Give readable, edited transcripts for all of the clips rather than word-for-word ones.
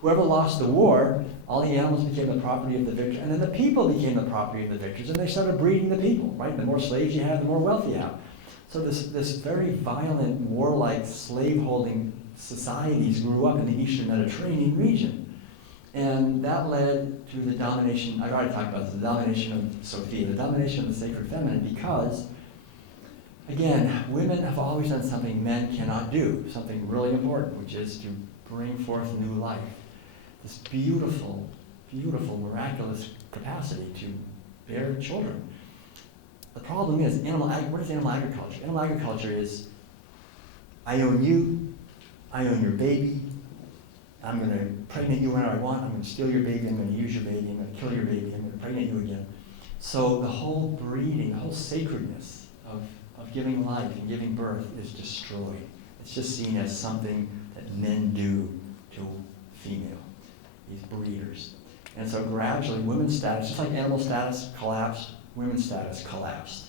whoever lost the war, all the animals became the property of the victor, and then the people became the property of the victors, and they started breeding the people, right? The more slaves you have, the more wealth you have. So this very violent, warlike, slave-holding societies grew up in the Eastern Mediterranean region. And that led to the domination, I've already talked about this, the domination of Sophia, the domination of the sacred feminine, because, again, women have always done something men cannot do, something really important, which is to bring forth new life. This beautiful, beautiful, miraculous capacity to bear children. The problem is, what is animal agriculture? Animal agriculture is, I own you, I own your baby, I'm going to pregnate you whenever I want, I'm going to steal your baby, I'm going to use your baby, I'm going to kill your baby, I'm going to pregnate you again. So the whole breeding, the whole sacredness of giving life and giving birth is destroyed. It's just seen as something that men do to female, these breeders. And so gradually women's status, just like animal status collapsed, women's status collapsed.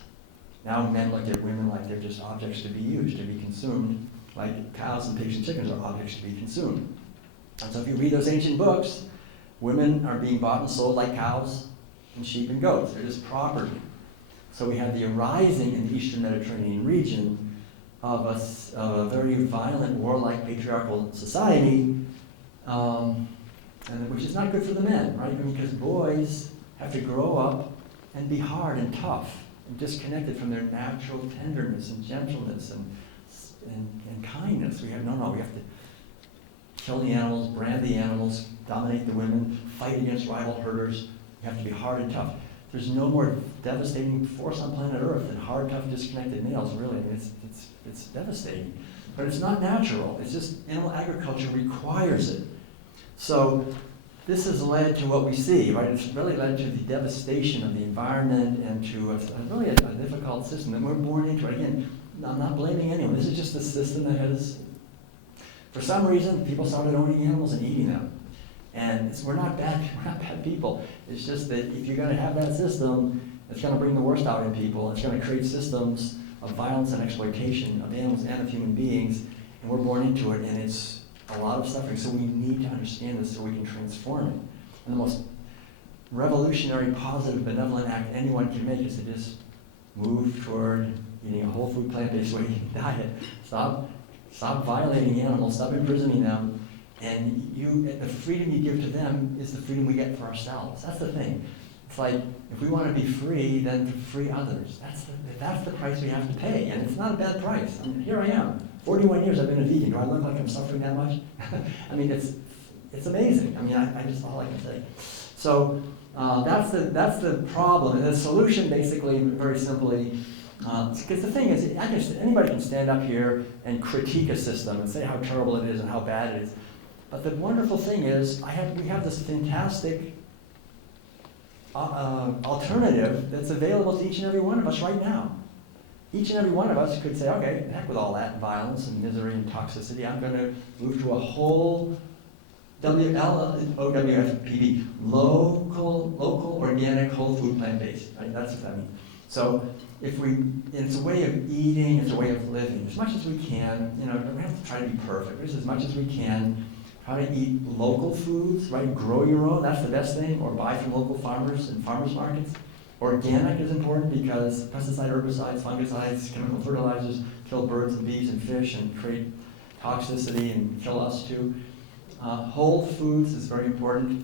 Now men look at women like they're just objects to be used, to be consumed, like cows and pigs and chickens are objects to be consumed. And so if you read those ancient books, women are being bought and sold like cows and sheep and goats. They're just property. So we have the arising in the Eastern Mediterranean region of a very violent, warlike, patriarchal society, which is not good for the men, right? I mean, because boys have to grow up and be hard and tough and disconnected from their natural tenderness and gentleness and kindness. We have to kill the animals, brand the animals, dominate the women, fight against rival herders. You have to be hard and tough. There's no more devastating force on planet Earth than hard, tough, disconnected males, really. I mean, it's devastating. But it's not natural. It's just animal agriculture requires it. So this has led to what we see, right? It's really led to the devastation of the environment and to really a difficult system that we're born into. Again, I'm not blaming anyone. This is just a system that has, for some reason, people started owning animals and eating them. And we're not bad people. It's just that if you're going to have that system, it's going to bring the worst out in people. It's going to create systems of violence and exploitation of animals and of human beings, and we're born into it, and it's a lot of suffering. So we need to understand this so we can transform it. And the most revolutionary, positive, benevolent act anyone can make is to just move toward eating a whole food, plant-based way diet. Stop violating animals, stop imprisoning them, and the freedom you give to them is the freedom we get for ourselves. That's the thing. It's like, if we want to be free, then to free others. That's the price we have to pay, and it's not a bad price. I mean, here I am, 41 years I've been a vegan. Do I look like I'm suffering that much? I mean, it's amazing. I mean, I just, all I can say. So that's the problem, and the solution basically, very simply, because the thing is, anybody can stand up here and critique a system and say how terrible it is and how bad it is. But the wonderful thing is, we have this fantastic alternative that's available to each and every one of us right now. Each and every one of us could say, okay, heck with all that violence and misery and toxicity. I'm going to move to a whole OWFPB, local, organic, whole food, plant-based. Right? That's what I mean. So it's a way of eating, it's a way of living. As much as we can, we don't have to try to be perfect. Just as much as we can, try to eat local foods, right? Grow your own, that's the best thing, or buy from local farmers and farmers markets. Organic is important because pesticide, herbicides, fungicides, chemical fertilizers kill birds and bees and fish and create toxicity and kill us too. Whole foods is very important.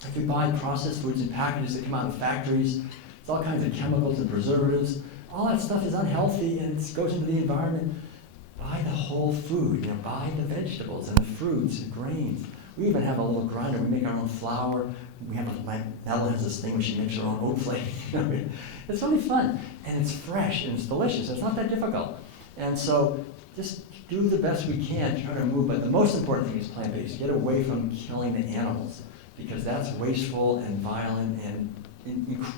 If we buy processed foods in packages that come out of factories, it's all kinds of chemicals and preservatives. All that stuff is unhealthy and it goes into the environment. Buy the whole food, buy the vegetables and the fruits and grains. We even have a little grinder. We make our own flour. Madeline has this thing where she makes her own oat flake. It's really fun, and it's fresh and it's delicious. It's not that difficult, and so just do the best we can to try to move. But the most important thing is plant-based. Get away from killing the animals because that's wasteful and violent and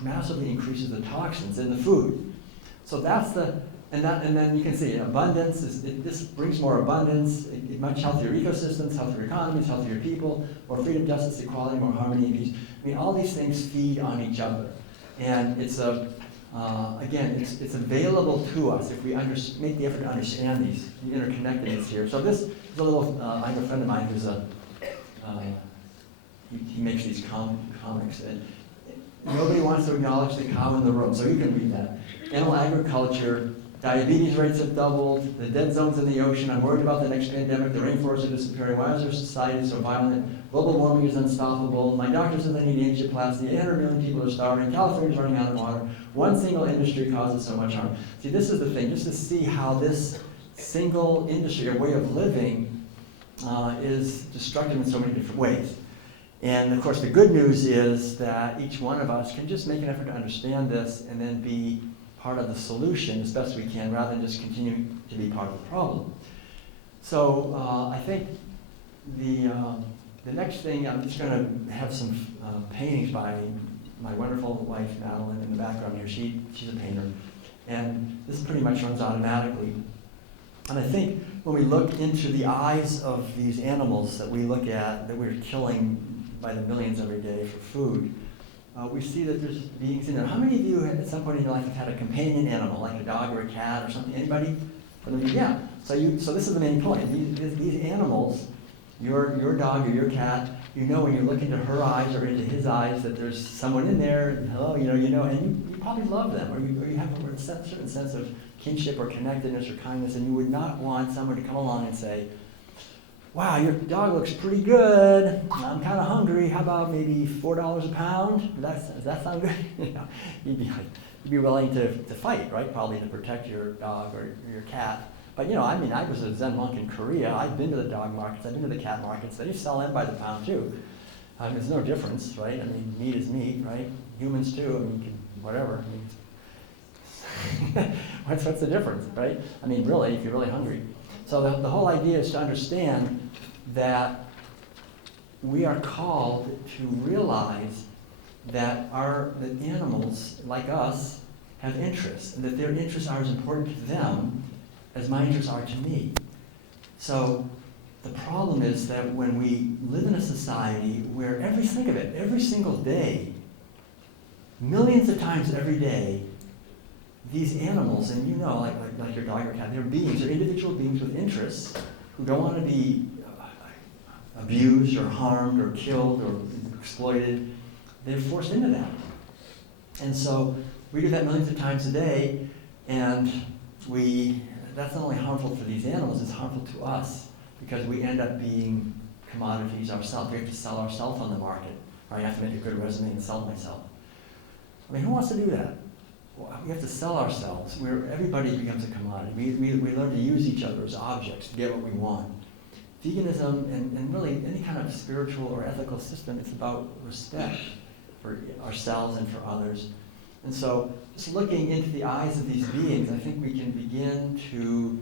massively increases the toxins in the food. So that's and then you can see abundance. This brings more abundance, much healthier ecosystems, healthier economies, healthier people, more freedom, justice, equality, more harmony, and peace. I mean, all these things feed on each other, and it's it's available to us if we make the effort to understand the interconnectedness here. So this is a little. I have a friend of mine who's a he makes these comics. And nobody wants to acknowledge the cow in the room, so you can read that. Animal agriculture, diabetes rates have doubled, the dead zones in the ocean, I'm worried about the next pandemic, the rainforests are disappearing, why is our society so violent? Global warming is unstoppable, my doctor says I need angioplasty, 800 million people are starving, California's running out of water, one single industry causes so much harm. See, this is the thing, just to see how this single industry or way of living is destructive in so many different ways. And of course the good news is that each one of us can just make an effort to understand this and then be part of the solution as best we can, rather than just continuing to be part of the problem. So I think the next thing, I'm just going to have some paintings by my wonderful wife, Madeline, in the background here. She's a painter. And this pretty much runs automatically. And I think when we look into the eyes of these animals that we look at, that we're killing by the millions every day for food, we see that there's beings in there. How many of you at some point in your life have had a companion animal, like a dog or a cat or something? Anybody? Yeah. So this is the main point. These animals, your dog or your cat, you know when you look into her eyes or into his eyes that there's someone in there, and hello, and you probably love them, or you have a certain sense of kinship or connectedness or kindness, and you would not want someone to come along and say, wow, your dog looks pretty good, I'm kind of hungry, how about maybe $4 a pound? Does that sound good? You'd be willing to fight, right? Probably to protect your dog or your cat. But I was a Zen monk in Korea. I've been to the dog markets, I've been to the cat markets. They sell them by the pound too. There's no difference, right? Meat is meat, right? Humans too, whatever. What's the difference, right? Really, if you're really hungry. So the whole idea is to understand that we are called to realize that the animals, like us, have interests, and that their interests are as important to them as my interests are to me. So the problem is that when we live in a society where think of it, every single day, millions of times every day, these animals, and like your dog or cat, they're individual beings with interests who don't want to be abused or harmed or killed or exploited. They're forced into that. And so we do that millions of times a day, and that's not only harmful for these animals, it's harmful to us, because we end up being commodities ourselves. We have to sell ourselves on the market. Or I have to make a good resume and sell myself. Who wants to do that? We have to sell ourselves, where everybody becomes a commodity. We learn to use each other as objects to get what we want. Veganism and really any kind of spiritual or ethical system, it's about respect for ourselves and for others. And so just looking into the eyes of these beings, I think we can begin to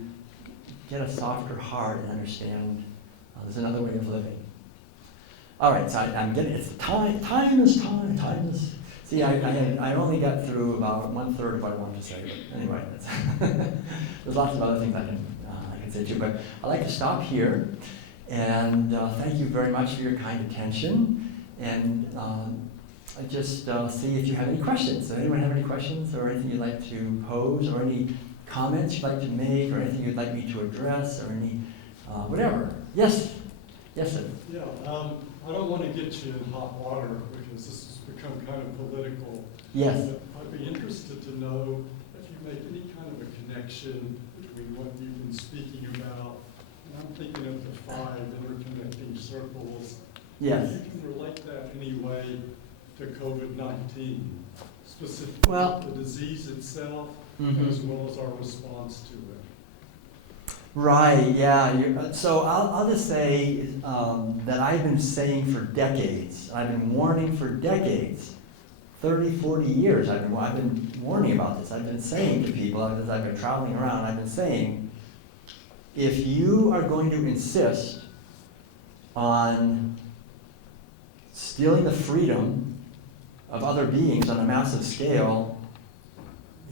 get a softer heart and understand there's another way of living. All right, so it's time is. See, I only got through about 1/3 of what I wanted to say, but anyway, there's lots of other things I can say too, but I'd like to stop here, and thank you very much for your kind attention, and I just see if you have any questions. Does anyone have any questions or anything you'd like to pose, or any comments you'd like to make, or anything you'd like me to address, or any whatever? Yes, sir. Yeah, I don't want to get you in hot water because this has become kind of political. Yes. But I'd be interested to know if you make any kind of a connection between what you've been speaking about. And I'm thinking of the 5 interconnecting circles. Yes. You can relate that anyway to COVID-19, specifically the disease itself, as well as our response to it. Right, yeah. So I'll just say that I've been saying for decades, I've been warning for decades, 30, 40 years, I've been warning about this. I've been saying to people, as I've been traveling around, I've been saying, if you are going to insist on stealing the freedom of other beings on a massive scale,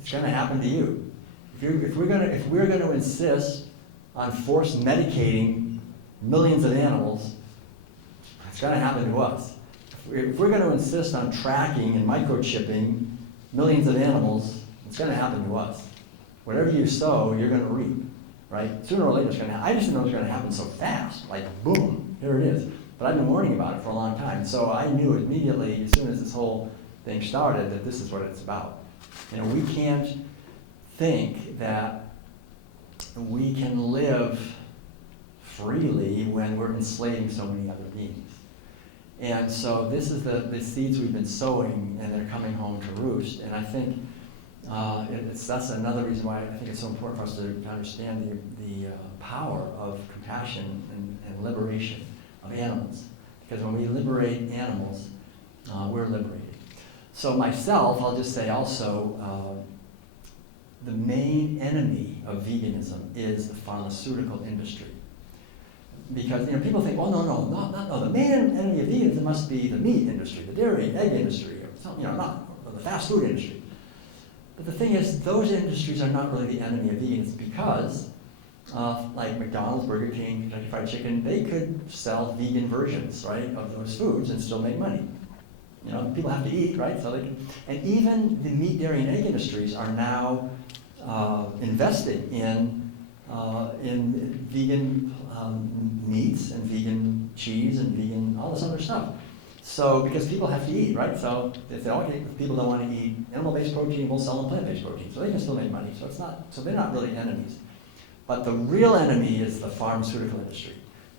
it's going to happen to you. If we're going to insist on forced medicating millions of animals, it's going to happen to us. If we're going to insist on tracking and microchipping millions of animals, it's going to happen to us. Whatever you sow, you're going to reap, right? Sooner or later it's going to happen. I just didn't know it was going to happen so fast, like boom, here it is. But I've been warning about it for a long time. So I knew immediately, as soon as this whole thing started, that this is what it's about. We can't think that we can live freely when we're enslaving so many other beings. And so this is the seeds we've been sowing, and they're coming home to roost. And I think that's another reason why I think it's so important for us to understand the power of compassion and liberation of animals. Because when we liberate animals, we're liberated. So myself, I'll just say also, the main enemy of veganism is the pharmaceutical industry. Because people think, well, no, the main enemy of veganism must be the meat industry, the dairy, egg industry, or something, not the fast food industry. But the thing is, those industries are not really the enemy of vegans because, like McDonald's, Burger King, Kentucky Fried Chicken, they could sell vegan versions, right, of those foods and still make money. People have to eat, right? So they can, and even the meat, dairy, and egg industries are now investing in vegan meats and vegan cheese and vegan all this other stuff. So because people have to eat, right? So they say, okay, if people don't want to eat animal-based protein, we'll sell them plant-based protein. So they can still make money. So they're not really enemies. But the real enemy is the pharmaceutical industry.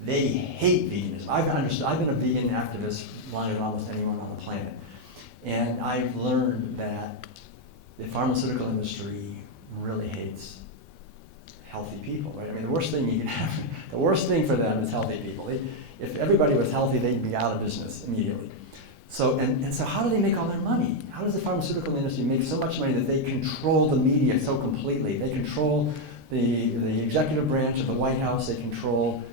They hate veganism. I've been a vegan activist longer than almost anyone on the planet. And I've learned that the pharmaceutical industry really hates healthy people, right? I mean, the worst thing for them is healthy people. If everybody was healthy, they'd be out of business immediately. So how do they make all their money? How does the pharmaceutical industry make so much money that they control the media so completely? They control the executive branch of the White House, they control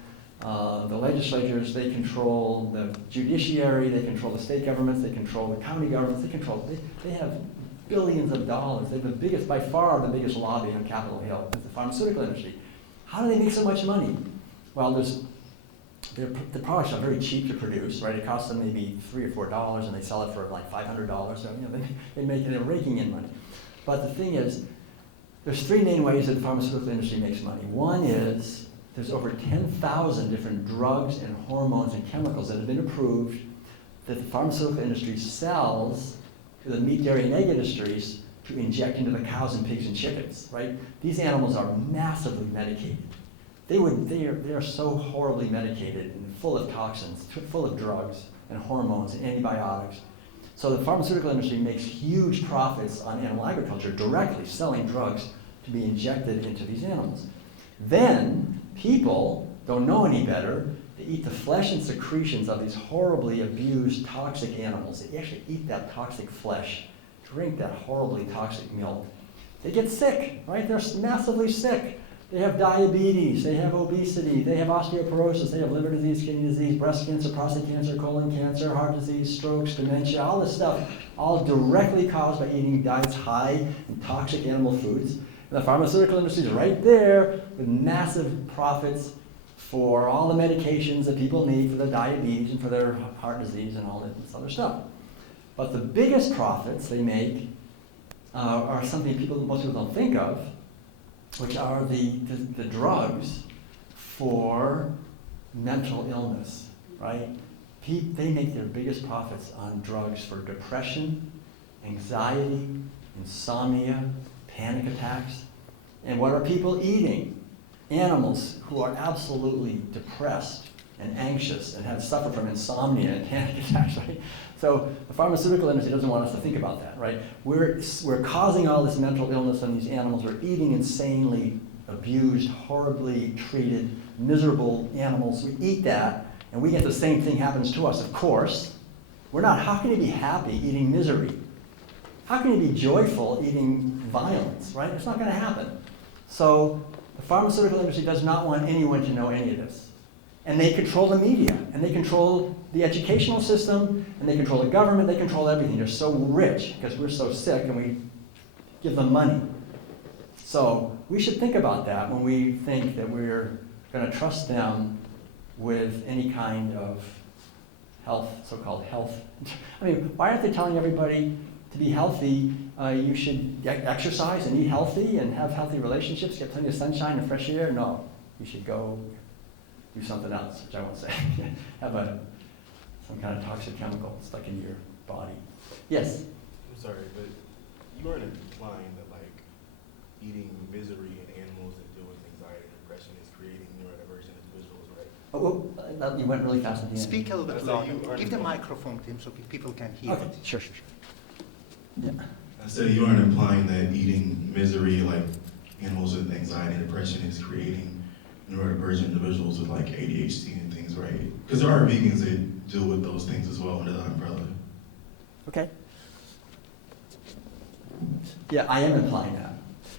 the legislatures, they control the judiciary, they control the state governments, they control the county governments, they have billions of dollars. They're by far the biggest lobby on Capitol Hill. It's the pharmaceutical industry. How do they make so much money? Well, the products are very cheap to produce, right? It costs them maybe $3 or $4, and they sell it for like $500. So they're raking in money. But the thing is, there's three main ways that the pharmaceutical industry makes money. One is there's over 10,000 different drugs and hormones and chemicals that have been approved that the pharmaceutical industry sells to the meat, dairy, and egg industries to inject into the cows and pigs and chickens, right? These animals are massively medicated. They are so horribly medicated and full of toxins, full of drugs and hormones and antibiotics. So the pharmaceutical industry makes huge profits on animal agriculture, directly selling drugs to be injected into these animals. Then people don't know any better. They eat the flesh and secretions of these horribly abused, toxic animals. They actually eat that toxic flesh, drink that horribly toxic milk. They get sick, right? They're massively sick. They have diabetes, they have obesity, they have osteoporosis, they have liver disease, kidney disease, breast cancer, prostate cancer, colon cancer, heart disease, strokes, dementia, all this stuff, all directly caused by eating diets high in toxic animal foods. And the pharmaceutical industry is right there with massive profits for all the medications that people need for their diabetes and for their heart disease and all this other stuff. But the biggest profits they make are something most people don't think of, which are the drugs for mental illness, right? They make their biggest profits on drugs for depression, anxiety, insomnia, panic attacks. And what are people eating? Animals who are absolutely depressed and anxious and suffer from insomnia and panic attacks, right? So the pharmaceutical industry doesn't want us to think about that, right? We're causing all this mental illness in these animals. We're eating insanely abused, horribly treated, miserable animals. We eat that, and we get the same thing happens to us, of course. How can you be happy eating misery? How can you be joyful eating violence, right? It's not going to happen. So the pharmaceutical industry does not want anyone to know any of this. And they control the media, and they control the educational system, and they control the government, they control everything. They're so rich because we're so sick and we give them money. So we should think about that when we think that we're going to trust them with any kind of health, so-called health. I mean, why aren't they telling everybody to be healthy, you should exercise and eat healthy and have healthy relationships, get plenty of sunshine and fresh air? No, you should go do something else, which I won't say. Have a some kind of toxic chemical stuck in your body. Yes? I'm sorry, but you aren't implying that like eating misery in animals that deal with anxiety and depression is creating neurodivergent individuals, right? Oh, you went really fast at the end. Speak a little bit I said louder. you aren't Give the involved. microphone to him so people can hear Okay, it. sure. Yeah. I said you aren't implying that eating misery, like animals with anxiety and depression, is creating neurodivergent individuals with like ADHD and things, right? Because there are vegans that deal with those things as well under the umbrella. Okay. Yeah, I am implying that.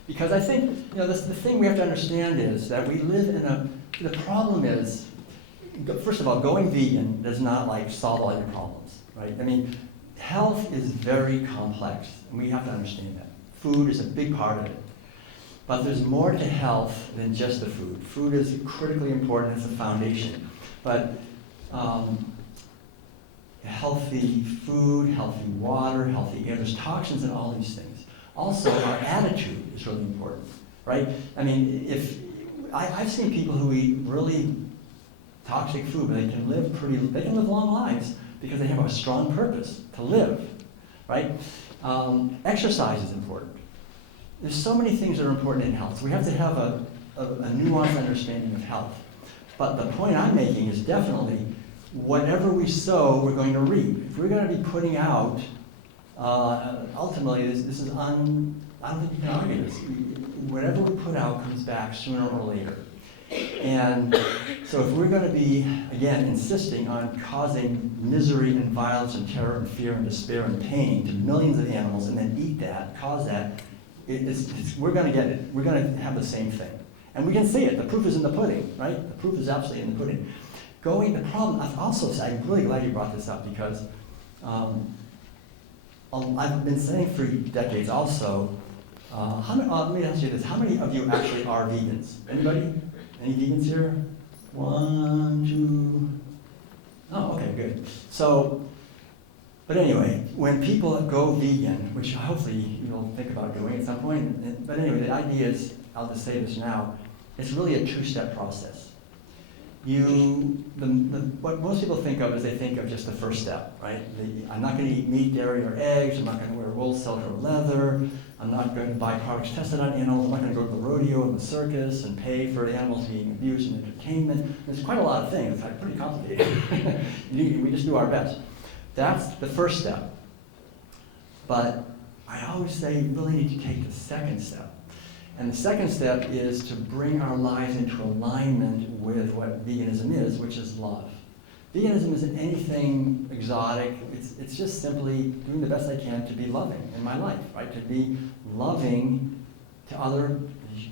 Because I think, the thing we have to understand is that we live in the problem is, first of all, going vegan does not like solve all your problems, right? I mean, health is very complex, and we have to understand that. Food is a big part of it. But there's more to health than just the food. Food is critically important, it's a foundation. But healthy food, healthy water, healthy air, there's toxins in all these things. Also, our attitude is really important, right? I mean, I've seen people who eat really toxic food, but they can live long lives because they have a strong purpose to live, right? Exercise is important. There's so many things that are important in health. So we have to have a nuanced understanding of health. But the point I'm making is definitely, whatever we sow, we're going to reap. If we're going to be putting out, ultimately, this is I don't think you can argue this. Whatever we put out comes back sooner or later. And so if we're going to be, again, insisting on causing misery and violence and terror and fear and despair and pain to millions of animals and then eat that, cause that, we're going to get it. We're going to have the same thing. And we can see it. The proof is in the pudding, right? The proof is absolutely in the pudding. The problem, I'm really glad you brought this up because I've been saying for decades also, let me ask you this, how many of you actually are vegans? Anybody? Any vegans here? 1, 2, oh, okay, good. So, but anyway, when people go vegan, which hopefully you'll think about doing at some point, but anyway, the idea is, I'll just say this now, it's really a two-step process. What most people think of is they think of just the first step, right? I'm not going to eat meat, dairy, or eggs. I'm not going to wear wool, silk, or leather. I'm not going to buy products tested on animals. I'm not going to go to the rodeo and the circus and pay for the animals being abused in entertainment. There's quite a lot of things. It's like pretty complicated. We just do our best. That's the first step. But I always say you really need to take the second step. And the second step is to bring our lives into alignment with what veganism is, which is love. Veganism isn't anything exotic. It's just simply doing the best I can to be loving in my life, right? To be loving to other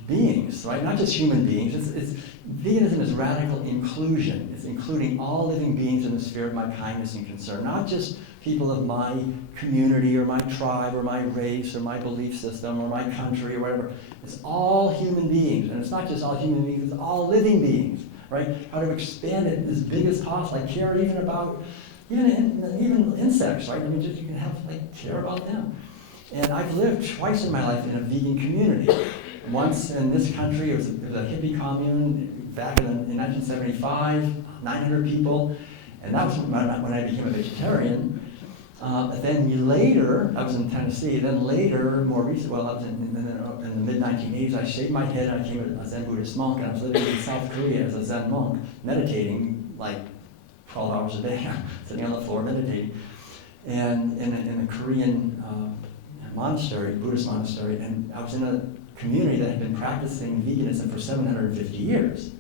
beings, right? Not just human beings. Veganism is radical inclusion. It's including all living beings in the sphere of my kindness and concern, not just people of my community or my tribe or my race or my belief system or my country or whatever. It's all human beings, and it's not just all human beings, it's all living beings, right? How to expand it as big as possible. I care even about, even insects, right? I mean, just you can have, care about them. And I've lived twice in my life in a vegan community. Once in this country, it was a hippie commune back in 1975, 900 people, and that was when I became a vegetarian. Then later, I was in Tennessee, then later, more recently, I was in the mid-1980s, I shaved my head and I became a Zen Buddhist monk, and I was living in South Korea as a Zen monk, meditating 12 hours a day, sitting on the floor meditating, and in a Korean monastery, Buddhist monastery, and I was in a community that had been practicing veganism for 750 years.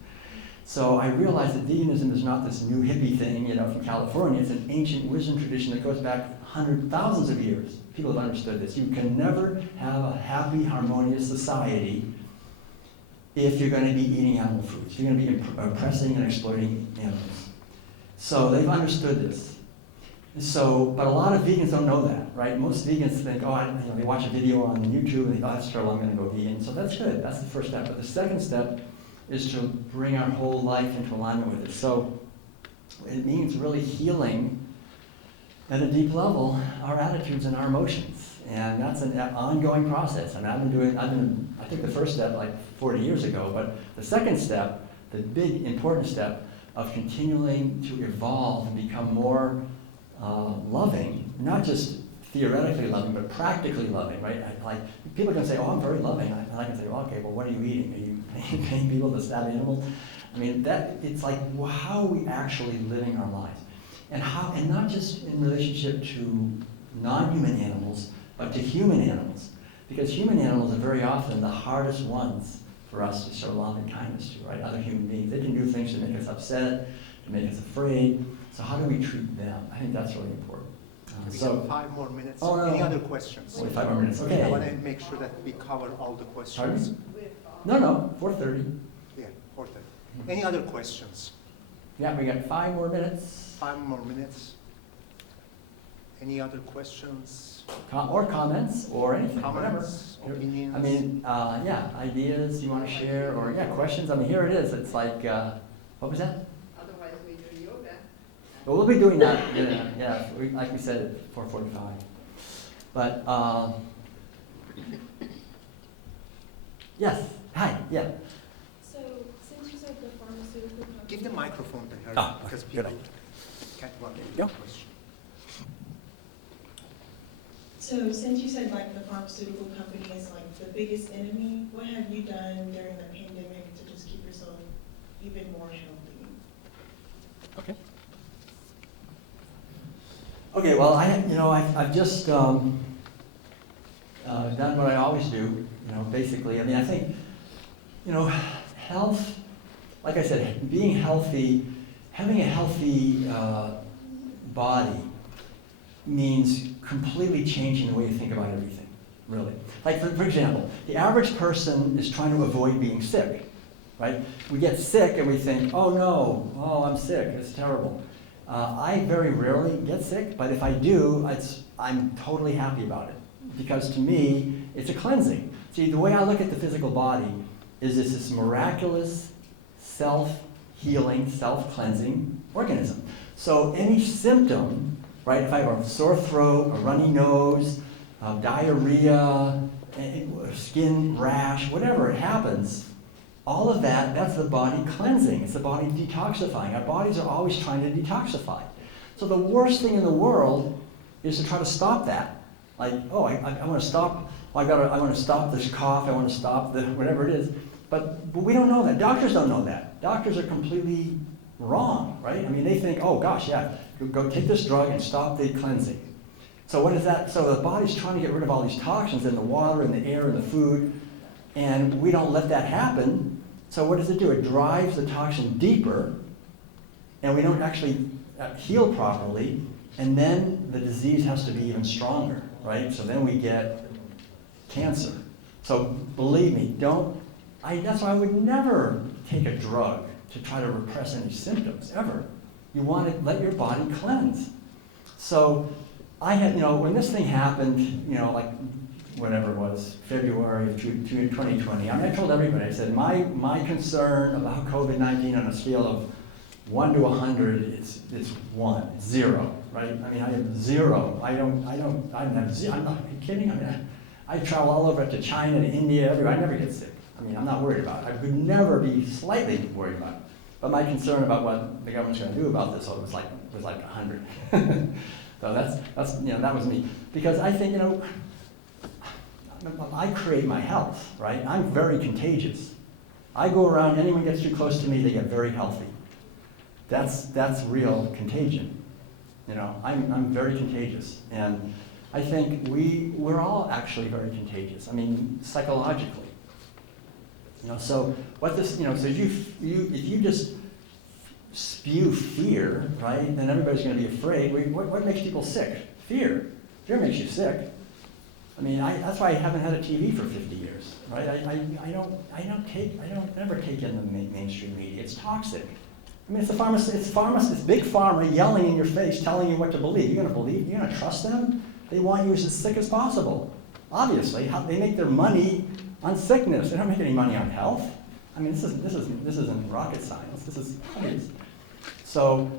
So I realized that veganism is not this new hippie thing, from California. It's an ancient wisdom tradition that goes back thousands of years. People have understood this. You can never have a happy, harmonious society if you're going to be eating animal foods. You're going to be oppressing and exploiting animals. So they've understood this. But a lot of vegans don't know that, right? Most vegans think, they watch a video on YouTube and they think, that's terrible, I'm going to go vegan. So that's good. That's the first step. But the second step is to bring our whole life into alignment with it. So it means really healing at a deep level our attitudes and our emotions. And that's an ongoing process. And I took the first step 40 years ago, but the second step, the big important step of continuing to evolve and become more loving, not just theoretically loving, but practically loving, right? Like, people can say, oh, I'm very loving. And I can say, well, okay, well, what are you eating? Are you paying people to stab animals? I mean, it's like, well, how are we actually living our lives? And not just in relationship to non-human animals, but to human animals. Because human animals are very often the hardest ones for us to show love and kindness to, right? Other human beings. They can do things to make us upset, to make us afraid. So how do we treat them? I think that's really important. We have 5 more minutes. Oh, no. Any other questions? Only 5 more minutes, okay. I want to make sure that we cover all the questions. Pardon? No, 4:30. Yeah, 4:30. Any other questions? Yeah, we got 5 more minutes. 5 more minutes. Any other questions? Or comments, or anything, whatever. Comments, opinions? I mean, yeah, ideas you want to share, or yeah, questions. I mean, here it is. It's like, what was that? Otherwise we do yoga. Well, we'll be doing that, yeah, like we said, at 4:45. But, yes, hi, yeah. So, since you said the pharmaceutical company... Give the microphone to her, Ah, because good people idea. can't walk into Yeah. the question. So, since you said like the pharmaceutical company is like the biggest enemy, what have you done during the pandemic to just keep yourself even more healthy? Okay. Okay, well, I've just done what I always do, basically. I mean, I think, health, like I said, being healthy, having a healthy body means completely changing the way you think about everything, really. Like, for example, the average person is trying to avoid being sick, right? We get sick and we think, oh no, oh, I'm sick, it's terrible. I very rarely get sick, but if I do, I'm totally happy about it. Because to me, it's a cleansing. See, the way I look at the physical body is it's this miraculous, self-healing, self-cleansing organism. So any symptom, right, if I have a sore throat, a runny nose, diarrhea, skin rash, whatever it happens, all of that, that's the body cleansing. It's the body detoxifying. Our bodies are always trying to detoxify. So the worst thing in the world is to try to stop that. Like, oh, I want to stop, I want to stop this cough, I want to stop the whatever it is. But we don't know that. Doctors don't know that. Doctors are completely wrong, right? I mean, they think, oh gosh, yeah, go take this drug and stop the cleansing. So what is that? So the body's trying to get rid of all these toxins in the water, in the air, in the food, and we don't let that happen. So what does it do? It drives the toxin deeper, and we don't actually heal properly, and then the disease has to be even stronger, right? So then we get cancer. So believe me, that's why I would never take a drug to try to repress any symptoms, ever. You want to let your body cleanse. So I had, when this thing happened, like whatever it was, February of 2020, I told everybody, I said, my concern about COVID-19 on a scale of 1 to 100, it's 1, it's 0, right? I mean, I have 0. I'm not kidding. I mean, I travel all over to China, to India, everywhere. I never get sick. I mean, I'm not worried about it. I would never be slightly worried about it. But my concern about what the government's going to do about this was like 100. So that was me. Because I think, I create my health, right? I'm very contagious. I go around, anyone gets too close to me, they get very healthy. That's real contagion. I'm very contagious. And I think we're all actually very contagious. I mean, psychologically. So what this, so if you just spew fear, right, then everybody's going to be afraid. What makes people sick? Fear. Fear makes you sick. I mean, that's why I haven't had a TV for 50 years, right? I don't ever take in the mainstream media. It's toxic. I mean, it's big pharma yelling in your face, telling you what to believe. You're going to trust them? They want you as sick as possible. Obviously, they make their money on sickness. They don't make any money on health. I mean, this isn't rocket science. This is obvious. So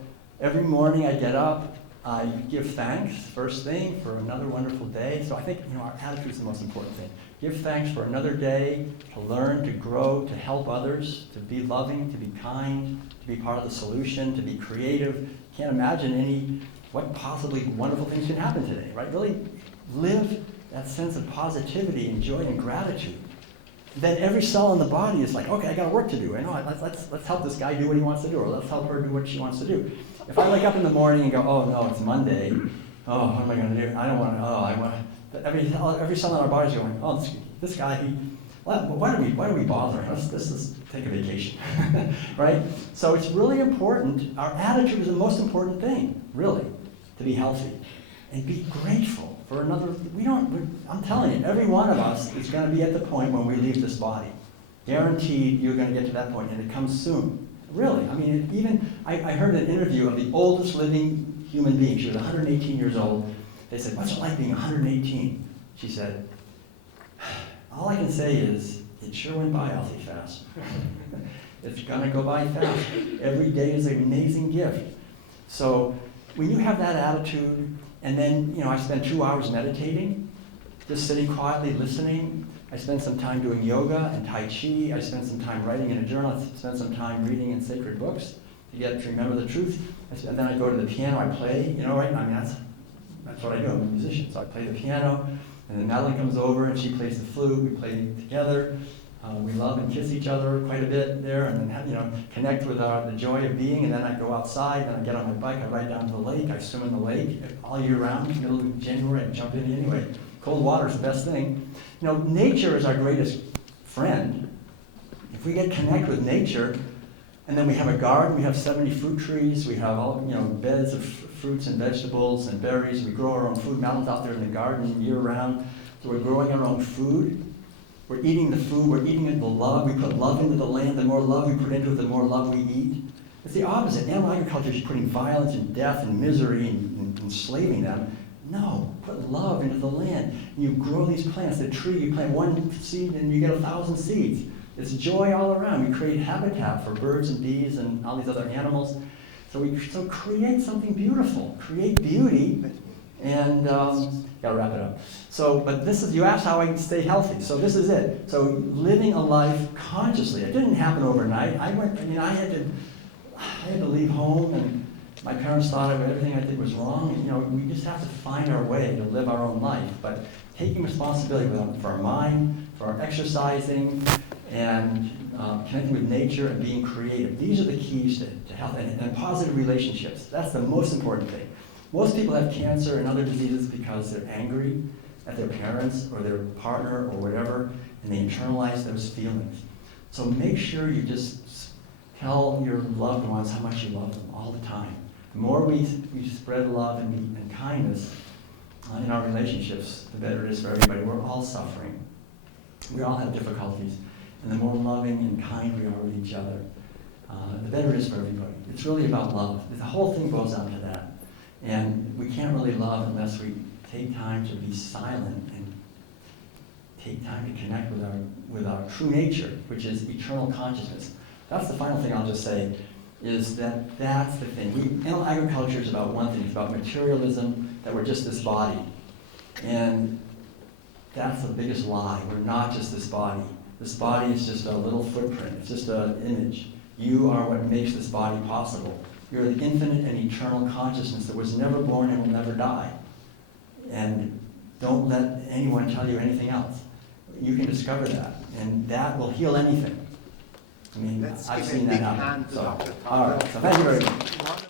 every morning I get up, I give thanks first thing for another wonderful day. So I think our attitude is the most important thing. Give thanks for another day, to learn, to grow, to help others, to be loving, to be kind, to be part of the solution, to be creative. Can't imagine what possibly wonderful things can happen today, right? Really live that sense of positivity and joy and gratitude. Then every cell in the body is like, okay, I got work to do. I know, let's help this guy do what he wants to do, or let's help her do what she wants to do. If I wake up in the morning and go, oh no, it's Monday, oh, what am I going to do? I don't want to, I want to. Every cell in our body is going, oh, this guy, why do we bother? Let's just take a vacation, right? So it's really important. Our attitude is the most important thing, really, to be healthy. And be grateful for another. I'm telling you, every one of us is going to be at the point when we leave this body. Guaranteed you're going to get to that point, and it comes soon. Really. I mean, I heard an interview of the oldest living human being. She was 118 years old. They said, what's it like being 118? She said, all I can say is, it sure went by awfully fast. It's going to go by fast. Every day is an amazing gift. So when you have that attitude, and then, I spend 2 hours meditating, just sitting quietly, listening. I spend some time doing yoga and Tai Chi. I spend some time writing in a journal. I spend some time reading in sacred books to remember the truth. And then I go to the piano, I play, right? I mean, that's what I do. I'm a musician. So I play the piano, and then Madeline comes over and she plays the flute. We play together. We love and kiss each other quite a bit there, and then connect with the joy of being. And then I go outside, then I get on my bike, I ride down to the lake, I swim in the lake all year round. Middle of January, I jump in anyway. Cold water is the best thing. Nature is our greatest friend. If we get connected with nature, and then we have a garden, we have 70 fruit trees, we have all beds of fruits and vegetables and berries. We grow our own food. Madeline's out there in the garden year round, so we're growing our own food. We're eating the food, we're eating it with love. We put love into the land. The more love we put into it, the more love we eat. It's the opposite. Animal agriculture is putting violence and death and misery and enslaving them. No, put love into the land. You grow these plants. The tree, you plant one seed and you get 1,000 seeds. It's joy all around. We create habitat for birds and bees and all these other animals. So create something beautiful. Create beauty. And gotta wrap it up. But this is, you asked how I can stay healthy. So this is it. So living a life consciously. It didn't happen overnight. I had to leave home, and my parents thought everything I did was wrong. And, we just have to find our way to live our own life. But taking responsibility for our mind, for our exercising, and connecting with nature and being creative. These are the keys to health and positive relationships. That's the most important thing. Most people have cancer and other diseases because they're angry at their parents or their partner or whatever, and they internalize those feelings. So make sure you just tell your loved ones how much you love them all the time. The more we spread love and kindness in our relationships, the better it is for everybody. We're all suffering. We all have difficulties. And the more loving and kind we are with each other, the better it is for everybody. It's really about love. The whole thing boils down to that. And we can't really love unless we take time to be silent and take time to connect with our true nature, which is eternal consciousness. That's the final thing I'll just say, is that's the thing. Animal agriculture is about one thing. It's about materialism, that we're just this body. And that's the biggest lie. We're not just this body. This body is just a little footprint. It's just an image. You are what makes this body possible. You're the infinite and eternal consciousness that was never born and will never die. And don't let anyone tell you anything else. You can discover that, and that will heal anything. Let's I've give seen a that big happen. hand to Dr. All right, so thank you very much.